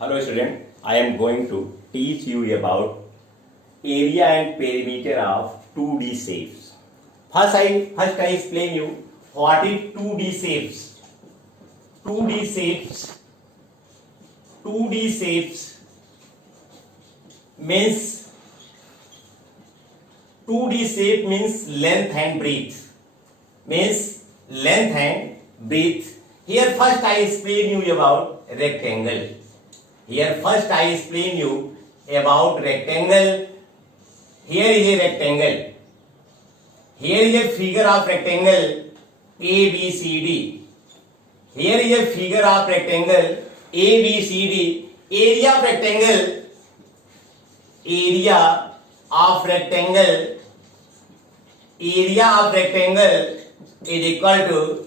Hello student, I am going to teach you about area and perimeter of 2D shapes. First I explain you what is 2D shapes. 2D shapes. 2D shapes means 2D shape means length and breadth. Means length and breadth. Here first I explain you about rectangle. Here first I explain you about rectangle. Here is a rectangle. Here is a figure of rectangle ABCD. Here is a figure of rectangle ABCD. Area of rectangle. Area of rectangle. Area of rectangle is equal to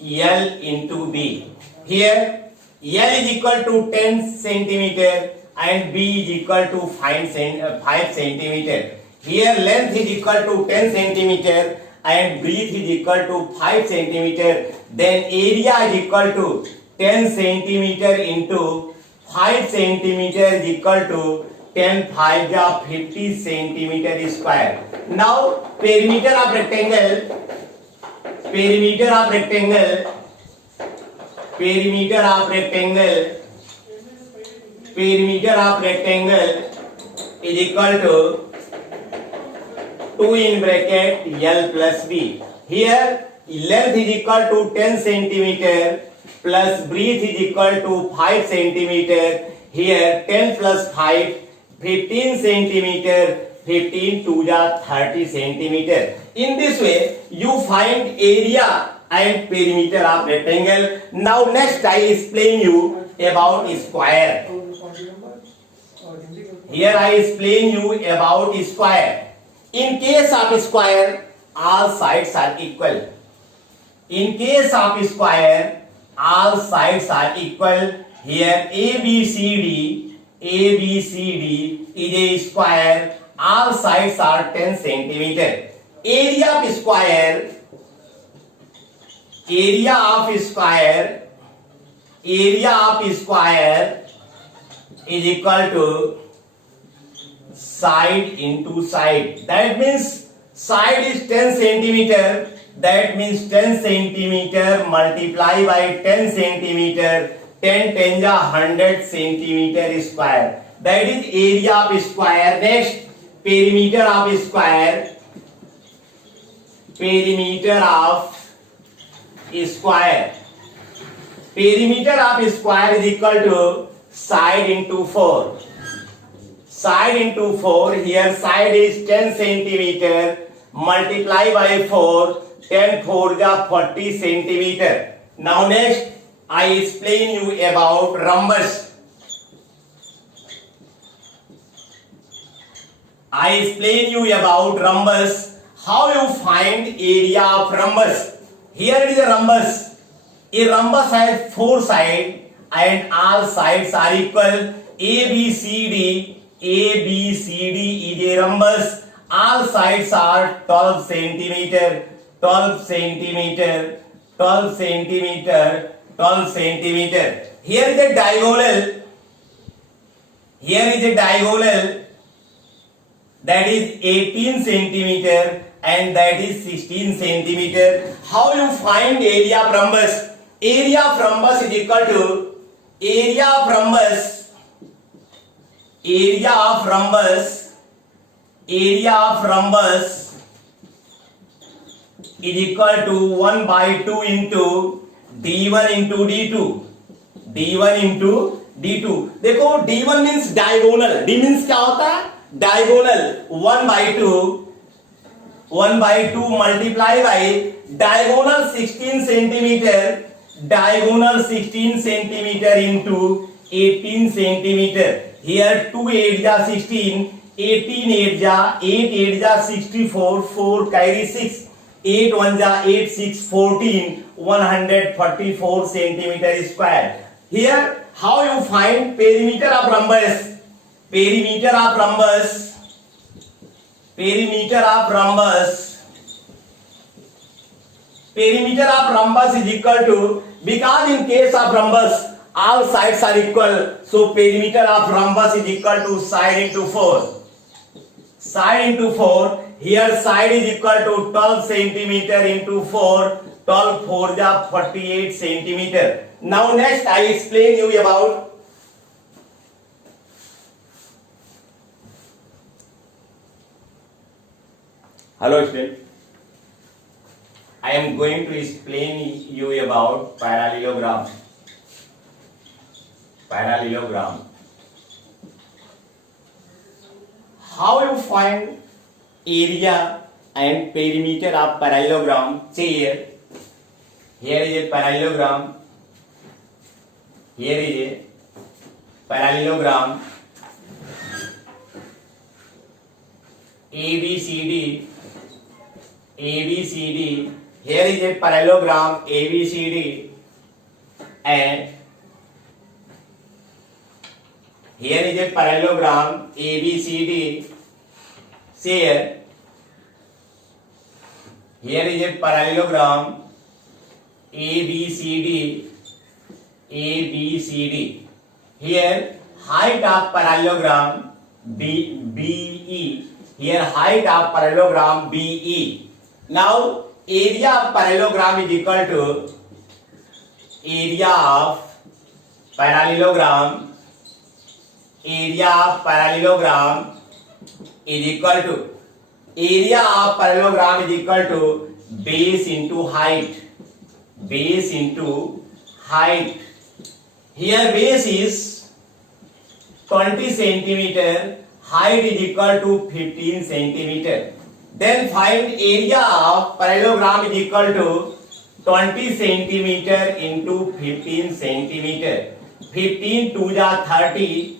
L into B. Here L is equal to 10 centimeter and B is equal to 5 centimeter. Here length is equal to 10 centimeter and breadth is equal to 5 centimeter. Then area is equal to 10 centimeter into 5 centimeter is equal to 10 5 ja 50 centimeter square. Now perimeter of rectangle. Perimeter of rectangle. Perimeter of rectangle. Perimeter of rectangle is equal to 2 in bracket L plus B. Here length is equal to 10 centimeter plus breadth is equal to 5 centimeter. Here 10 plus 5 15 centimeter. 15 2 ja 30 centimeter. In this way you find area and perimeter of rectangle. Now next I explain you about square. Here I explain you about square. In case of square, all sides are equal. In case of square, all sides are equal. Here ABCD is a square. All sides are 10 centimeter. Area of square. Area of square is equal to side into side. That means side is 10 centimeter. That means 10 centimeter multiply by 10 centimeter. 10 10 ja 100 centimeter square. That is area of square. Next perimeter of square. Perimeter of square. Perimeter of square is equal to side into 4. Side into 4. Here side is 10 centimeter. Multiply by 4. 10 4 ja 40 centimeter. Now next I explain you about rhombus. I explain you about rhombus. How you find area of rhombus? Here it is a rhombus. A rhombus has 4 sides and all sides are equal. ABCD is a rhombus. All sides are 12 centimeter. 12 centimeter. 12 centimeter. 12 centimeter. Here is a diagonal. Here is a diagonal. That is 18 centimeter. And that is 16 centimeter. How you find area of rhombus? Area of rhombus is equal to area of rhombus is equal to 1 by 2 into D1 into D2. D1 into D2. देखो D1 means diagonal. D means क्या होता है? Diagonal. 1 by 2 multiply by diagonal 16 centimeter. Diagonal 16 centimeter into 18 centimeter. Here 2 8 ja 16. 18 8 ja 8 8 ja 64. 4 carry 6. 8 1 ja 8 6 14. 144 centimeter square. Here how you find perimeter of rhombus? Perimeter of rhombus. Perimeter of rhombus Perimeter of rhombus is equal to, because in case of rhombus all sides are equal, so perimeter of rhombus is equal to side into 4. Side into 4, here side is equal to 12 centimeter into 4, 12 4 ja 48 centimeter. Now next I explain you about hello student. I am going to explain you about parallelogram. Parallelogram. How you find area and perimeter of parallelogram? Say here is a parallelogram. Here is a parallelogram. ABCD. ABCD. Here is a parallelogram ABCD, and here is a parallelogram ABCD. Here is a parallelogram ABCD. ABCD. Here height of parallelogram BE. Here height of parallelogram BE. Now area of parallelogram is equal to area of parallelogram. Area of parallelogram is equal to area of parallelogram is equal to base into height. Base into height. Here base is 20 centimeter. Height is equal to 15 centimeter. Then find area of parallelogram is equal to 20 centimeter into 15 centimeter. 15 2 ja 30,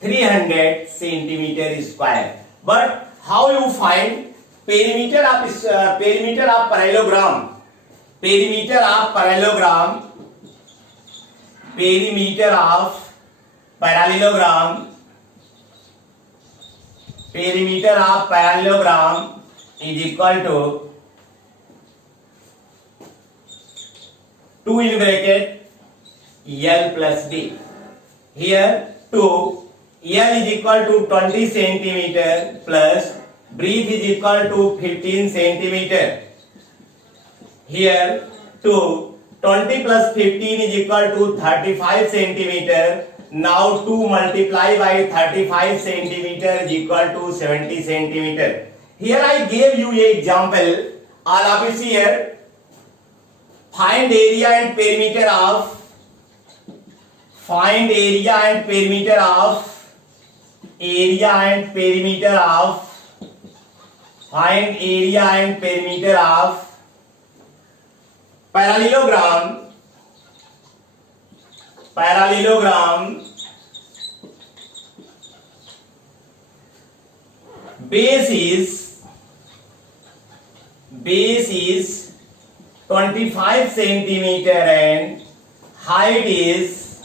300 centimeter square. But how you find perimeter of parallelogram? Perimeter of parallelogram. Perimeter of parallelogram. Perimeter of parallelogram is equal to 2 in bracket L plus D. Here 2 L is equal to 20 centimeter plus breadth is equal to 15 centimeter. Here 2 20 plus 15 is equal to 35 centimeter. Now 2 multiply by 35 centimeter is equal to 70 centimeter. Here I gave you a example. All of you see here. Find area and perimeter of. Find area and perimeter of. Area and perimeter of. Find area and perimeter of parallelogram. Parallelogram. Base is 25 centimeter and height is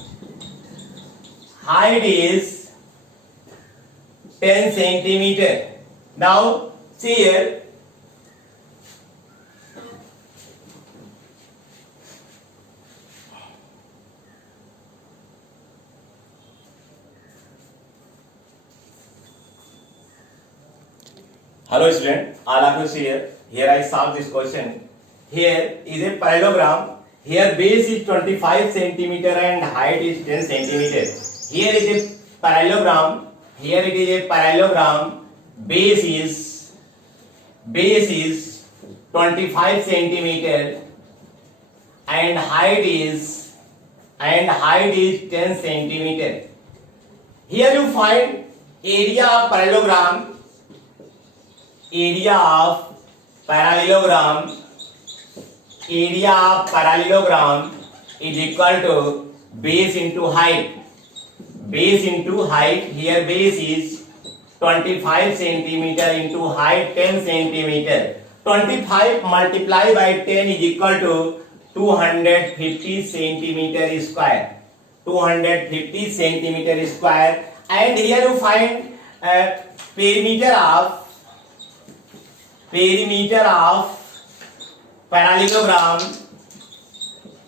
10 centimeter. Now see here. Hello student, all of you see here. Here I solve this question. Here is a parallelogram. Here base is 25 centimeter and height is 10 centimeter. Here is a parallelogram. Here it is a parallelogram. Base is 25 centimeter and height is 10 centimeter. Here you find area of parallelogram. Area of parallelogram. Area of parallelogram is equal to base into height. Base into height. Here base is 25 centimeter into height 10 centimeter. 25 multiplied by 10 is equal to 250 centimeter square. 250 centimeter square. And here you find perimeter of parallelogram.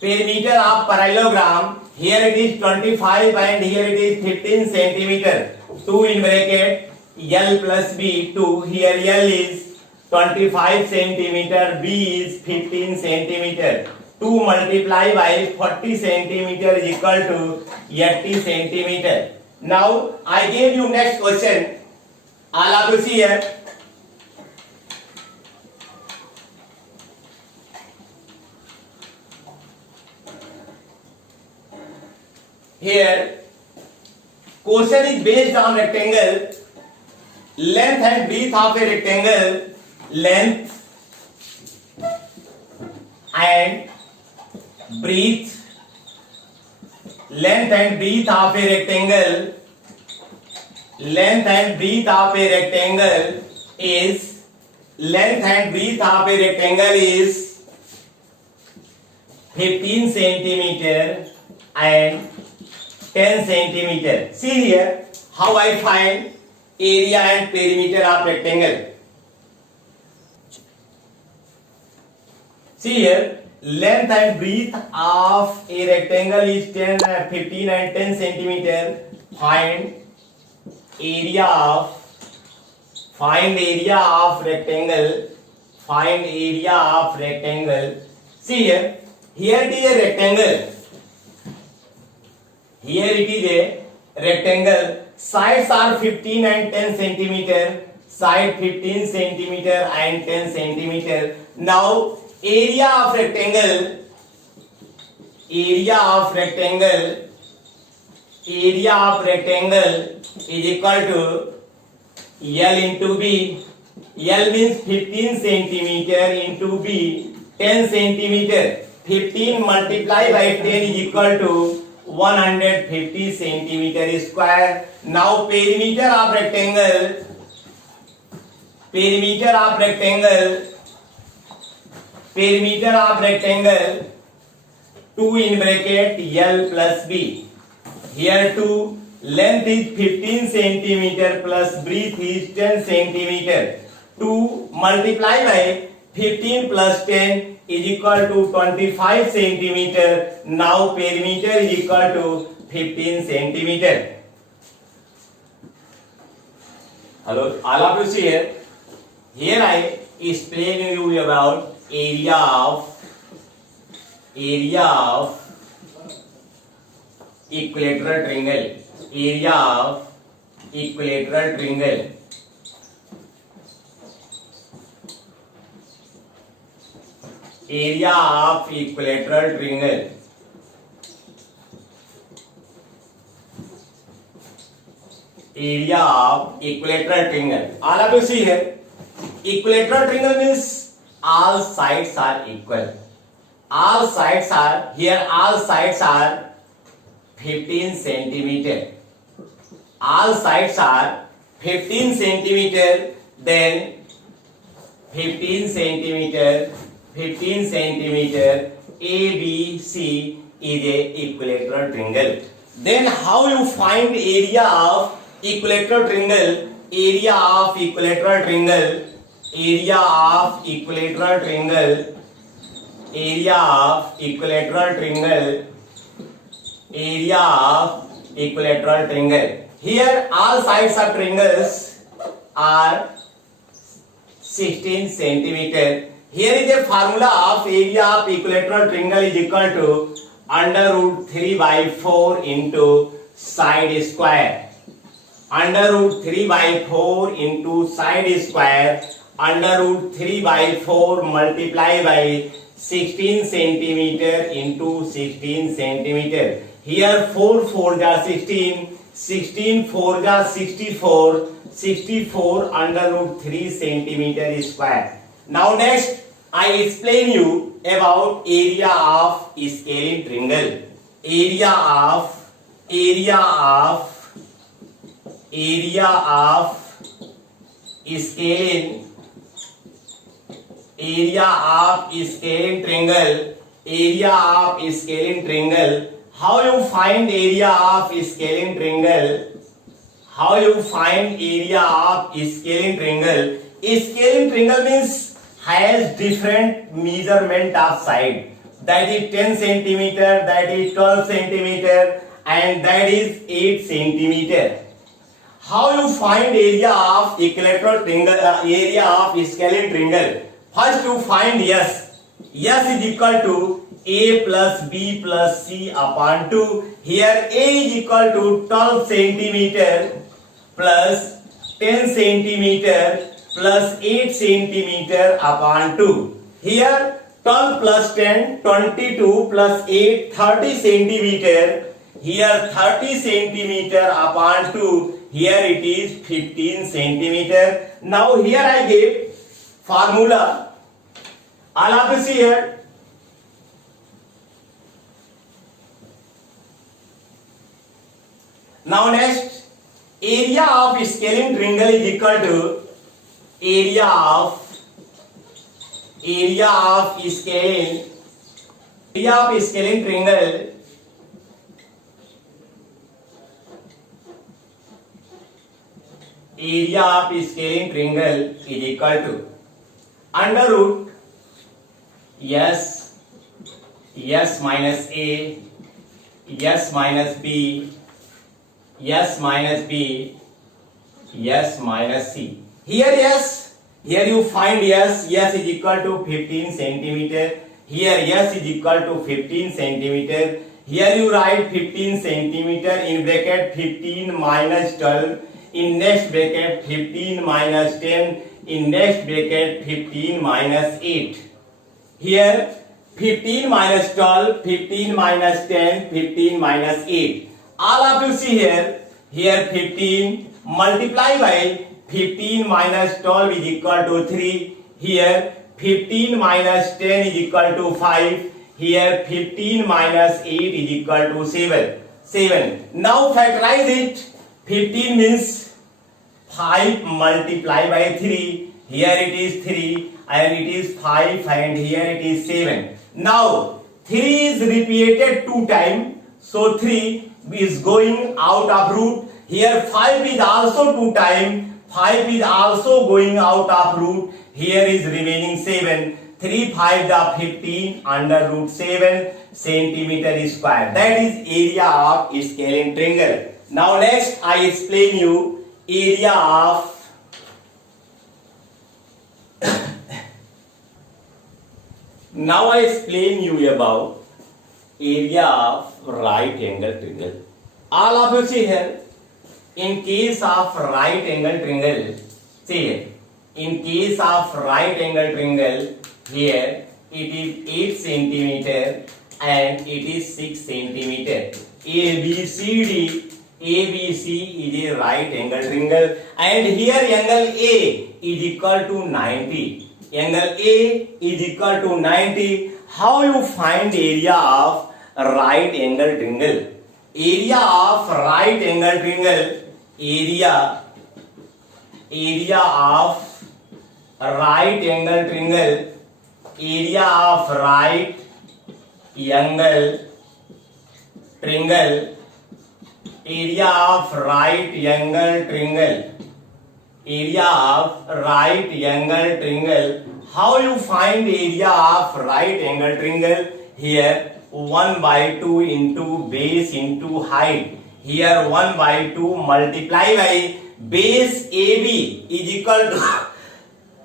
perimeter of parallelogram. Here it is 25 and here it is 15 centimeter. 2 in bracket L plus B 2. Here L is 25 centimeter, B is 15 centimeter. 2 multiplied by 40 centimeter is equal to 80 centimeter. Now I gave you next question. All of you see here. Here, question is based on rectangle, length and breadth of a rectangle, length and breadth, length and breadth of a rectangle, length and breadth of a rectangle is, length and breadth of a rectangle is 15 centimeter and 10 centimeter. See here how I find area and perimeter of rectangle. See here, length and breadth of a rectangle is 15 and 10 centimeter. Find area of rectangle. Find area of rectangle. See here, here it is a rectangle. Here it is a rectangle. Sides are 15 and 10 centimeter. Side 15 centimeter and 10 centimeter. Now area of rectangle. Area of rectangle is equal to L into B. L means 15 centimeter into B 10 centimeter. 15 multiplied by 10 is equal to 150 centimeter square. Now perimeter of rectangle 2 in bracket L plus B. Here 2, length is 15 centimeter plus breadth is 10 centimeter. 2 multiplied by 15 plus 10 is equal to 25 centimeter. Now perimeter is equal to 15 centimeter. Hello, all of you see here. Here I explain you about area of equilateral triangle. Area of equilateral triangle. Area of equilateral triangle. Area of equilateral triangle. All of you see here. Equilateral triangle means all sides are equal. All sides are here. All sides are 15 centimeter. All sides are 15 centimeter. Then 15 centimeter. ABC is a equilateral triangle. Then how you find area of equilateral triangle? Area of equilateral triangle. Area of equilateral triangle. Area of equilateral triangle. Area of equilateral triangle. Here all sides of triangles are 16 centimeter. Here is a formula of area of equilateral triangle is equal to under root 3 by 4 into side square. Under root 3 by 4 into side square. Under root 3 by 4 multiply by 16 centimeter into 16 centimeter. Here 4 4 are 16. 16 4 are 64. 64 under root 3 centimeter square. Now next I explain you about area of scalene triangle. Area of scalene triangle. Area of scalene triangle. How you find area of scalene triangle? How you find area of scalene triangle? Scalene triangle means has different measurement of side. that is 10 centimeter, that is 12 centimeter, and that is 8 centimeter. How you find area of equilateral triangle, area of scalene triangle? First you find S. S is equal to A plus B plus C upon 2. Here A is equal to 12 centimeter plus 10 centimeter plus 8 centimeter upon 2. Here 12 plus 10, 22 plus 8, 30 centimeter. Here 30 centimeter upon 2. Here it is 15 centimeter. Now here I give formula. All of you see here. Now next, area of scalene triangle is equal to area of scalene triangle is equal to under root S minus A, S minus B, S minus B, S minus C. Here you find S is equal to 15 centimeter. Here S is equal to 15 centimeter. Here you write 15 centimeter in bracket 15 minus 12. In next bracket 15 minus 10. In next bracket 15 minus 8. Here 15 minus 12, 15 minus 10, 15 minus 8. All of you see here. Here 15 multiply by 15 minus 12 is equal to 3. Here 15 minus 10 is equal to 5. Here 15 minus 8 is equal to 7. Now factorize it. 15 means 5 multiply by 3. Here it is 3 and it is 5 and here it is 7. Now 3 is repeated 2 times. So 3 is going out of root. Here 5 is also 2 times. 5 is also going out of root. Here is remaining 7. 3 5 are 15 under root 7 centimeter square. That is area of scalene triangle. Now next I explain you area of now I explain you about area of right angle triangle. All of you see here. In case of right angle triangle, see here. In case of right angle triangle, here it is 8 centimeter and it is 6 centimeter. ABCD is a right angle triangle, and here angle A is equal to 90. Angle A is equal to 90. How you find area of right angle triangle? Area of right angle triangle. Area of right angle triangle. Area of right angle triangle. Area of right angle triangle. Area of right angle triangle. How you find area of right angle triangle? Here 1 by 2 into base into height. Here 1 by 2 multiply by base AB is equal to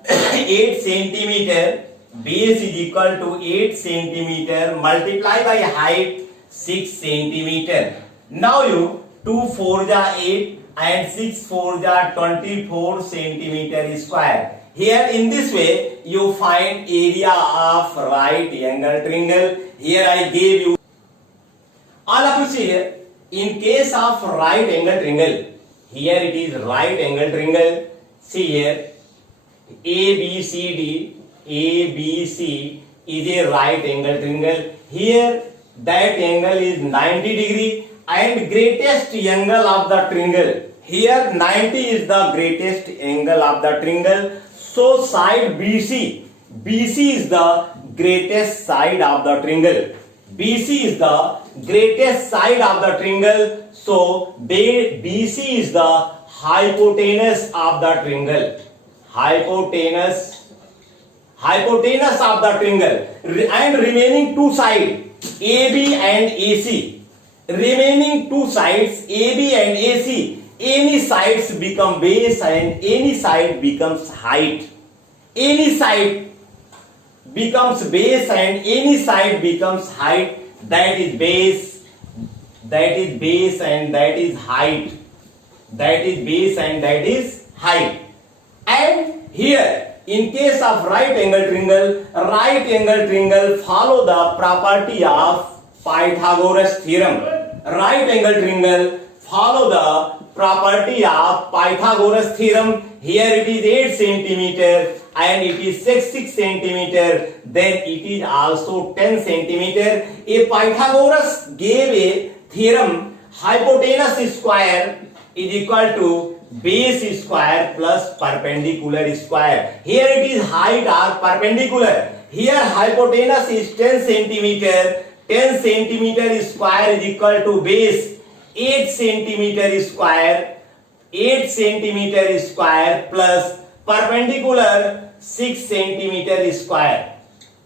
8 centimeter. Base is equal to 8 centimeter multiply by height 6 centimeter. Now you 2 4 are 8 and 6 4 are 24 centimeter square. Here in this way you find area of right angle triangle. Here I gave you all of you see here. In case of right angle triangle, here it is right angle triangle. See here, ABC is a right angle triangle. Here that angle is 90 degree and greatest angle of the triangle. Here 90 is the greatest angle of the triangle. So side BC is the greatest side of the triangle. BC is the greatest side of the triangle. So BC is the hypotenuse of the triangle. Hypotenuse hypotenuse of the triangle and remaining two sides AB and AC. Remaining two sides AB and AC, any sides become base and any side becomes height. Any side becomes base and any side becomes height. That is base, that is base and that is height. That is base and that is height. And here in case of right angle triangle follow the property of Pythagoras theorem. Right angle triangle follow the property of Pythagoras theorem. Here it is 8 centimeter and it is 6 centimeter, then it is also 10 centimeter. A Pythagoras gave a theorem, hypotenuse square is equal to base square plus perpendicular square. Here it is height or perpendicular. Here hypotenuse is 10 centimeter. 10 centimeter square is equal to base 8 centimeter square. 8 centimeter square plus perpendicular 6 centimeter square.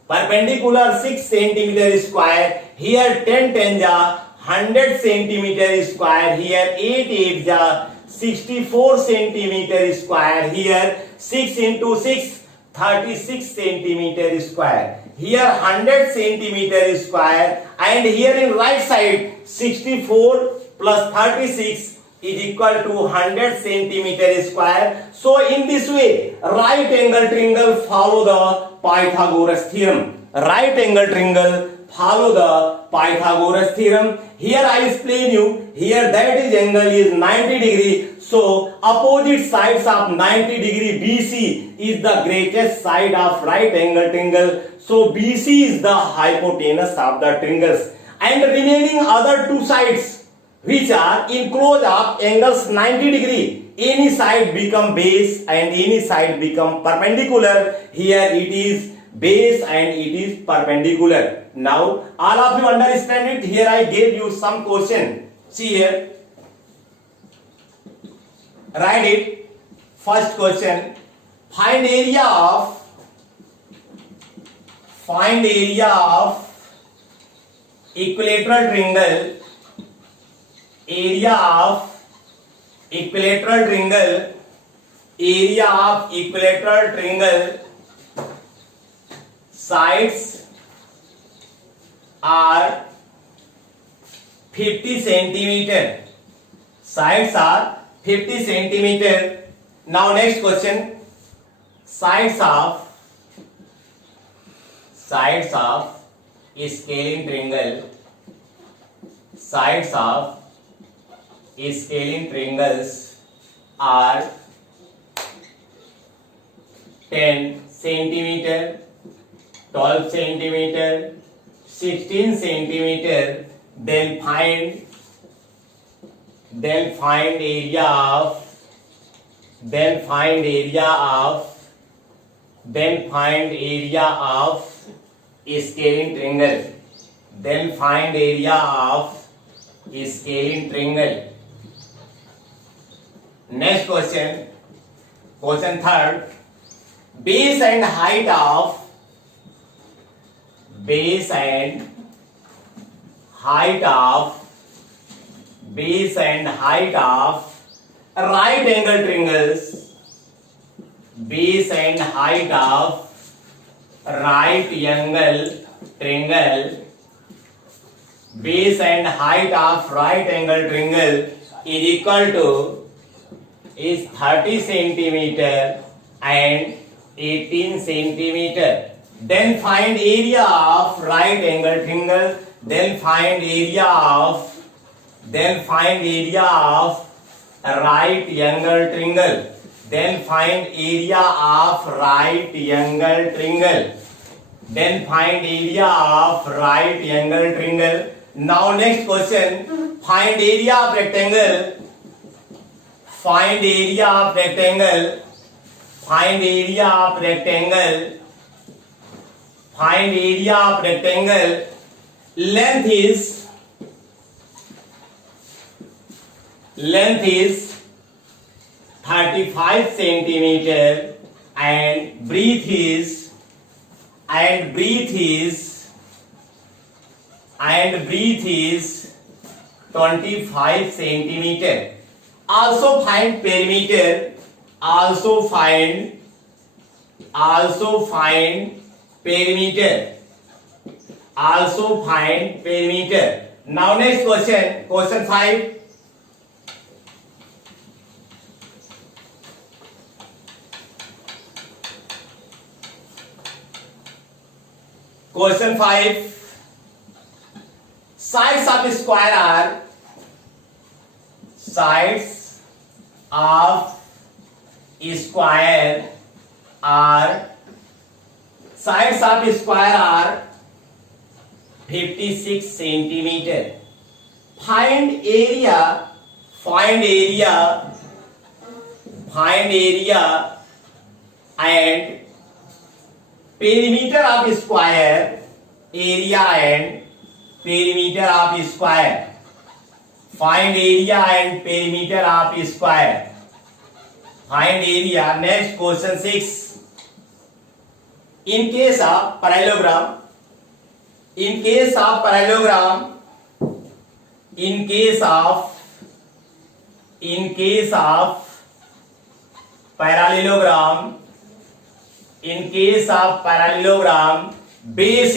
Perpendicular 6 centimeter square. Here 10 10 ja 100 centimeter square. Here 8 8 ja 64 centimeter square. Here 6 into 6 36 centimeter square. Here 100 centimeter square and here in right side 64 plus 36 is equal to 100 centimeter square. So in this way right angle triangle follow the Pythagoras theorem. Right angle triangle follow the Pythagoras theorem. Here I explain you, here that is angle is 90 degree. So opposite sides of 90 degree BC is the greatest side of right angle triangle. So BC is the hypotenuse of the triangles and remaining other two sides which are enclosed of angles 90 degree. Any side become base and any side become perpendicular. Here it is base and it is perpendicular. Now all of you understand it. Here I gave you some question. See here. Write it. First question. Find area of equilateral triangle. Area of equilateral triangle. Area of equilateral triangle. Sides are 50 centimeter. Sides are 50 centimeter. Now next question. Sides of scalene triangle. Sides of scalene triangles are 10 centimeter, 12 centimeter, 16 centimeter. Then find area of scalene triangle. Then find area of scalene triangle. Next question. Question third. Base and height of right angle triangles. Base and height of right angle triangle. Base and height of right angle triangle is equal to 30 centimeter and 18 centimeter. Then find area of right angle triangle. Then find area of right angle triangle. Then find area of right angle triangle. Then find area of right angle triangle. Now next question. Find area of rectangle. Find area of rectangle. Find area of rectangle. Find area of rectangle. Length is 35 centimeter and breadth is and breadth is 25 centimeter. Also find perimeter. Also find perimeter. Now next question 5. Question 5. Sides of square are sides of square are 56 centimeter. Find area and perimeter of square. Area and perimeter of square. Find area and perimeter of square. Find area. Next question 6. In case of parallelogram, base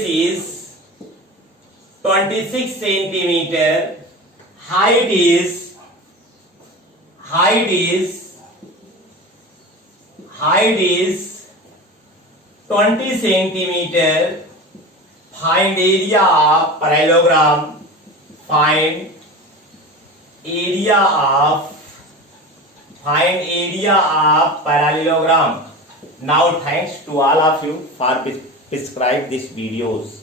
is 26 centimeter. Height is 20 centimeter. Find area of parallelogram. Find area of parallelogram. Now thanks to all of you for prescribe these videos.